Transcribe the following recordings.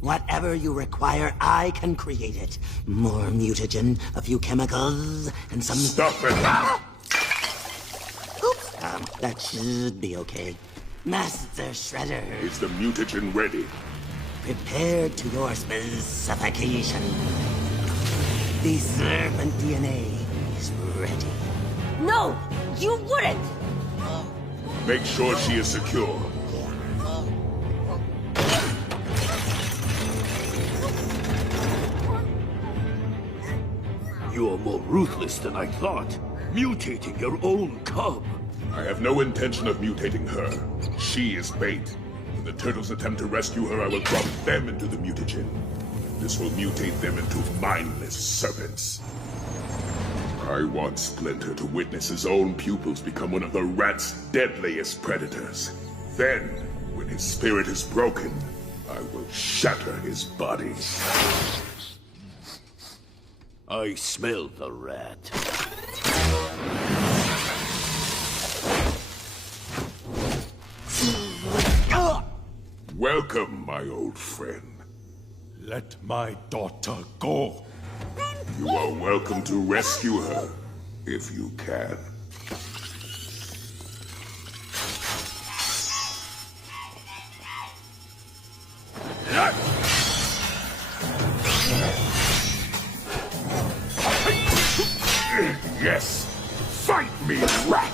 Whatever you require, I can create it. More mutagen, a few chemicals, and some... Stop it! Ah! Oops, that should be okay. Master Shredder, Is the mutagen ready? prepared to your specification. The serpent DNA is ready. No! You wouldn't! Make sure she is secure. You are more ruthless than I thought. Mutating your own cub. I have no intention of mutating her. She is bait. When the turtles attempt to rescue her, I will drop them into the mutagen. This will mutate them into mindless serpents. I want Splinter to witness his own pupils become one of the rat's deadliest predators. Then, when his spirit is broken, I will shatter his body. I smell the rat. Welcome, my old friend. Let my daughter go. You are welcome to rescue her, if you can. Yes! Fight me, rat!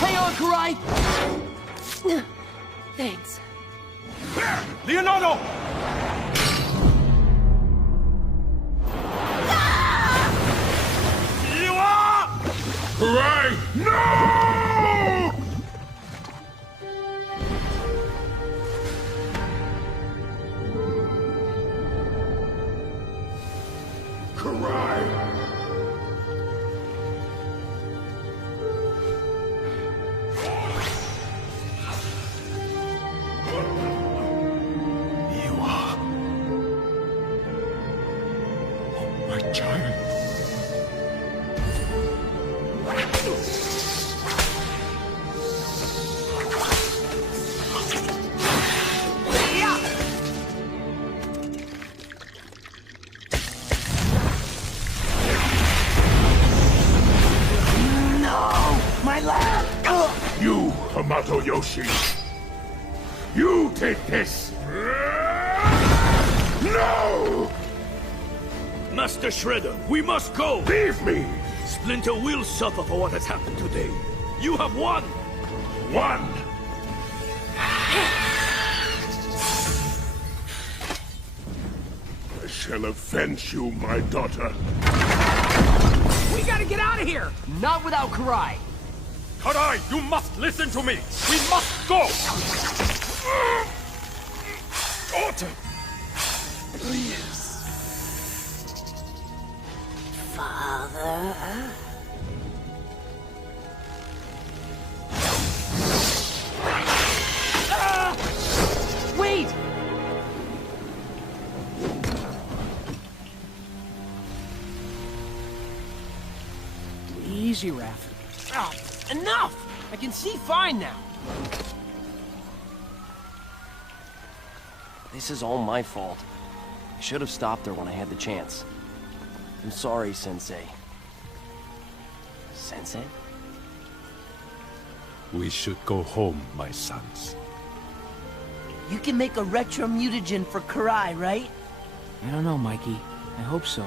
Hang on, Karai! Thanks. Leonardo! You are! Hooray! No! Karai! You are... Oh, my child. My lad! You, Hamato Yoshi! You take this! No! Master Shredder, we must go! Leave me! Splinter will suffer for what has happened today. You have won! One! I shall avenge you, my daughter. We gotta get out of here! Not without Karai! Karai, you must listen to me! We must go! Daughter! Please. Father? Wait! Easy, Raph. Oh, enough! I can see fine now. This is all my fault. I should have stopped her when I had the chance. I'm sorry, Sensei. Sensei? We should go home, my sons. You can make a retro mutagen for Karai, right? I don't know, Mikey. I hope so.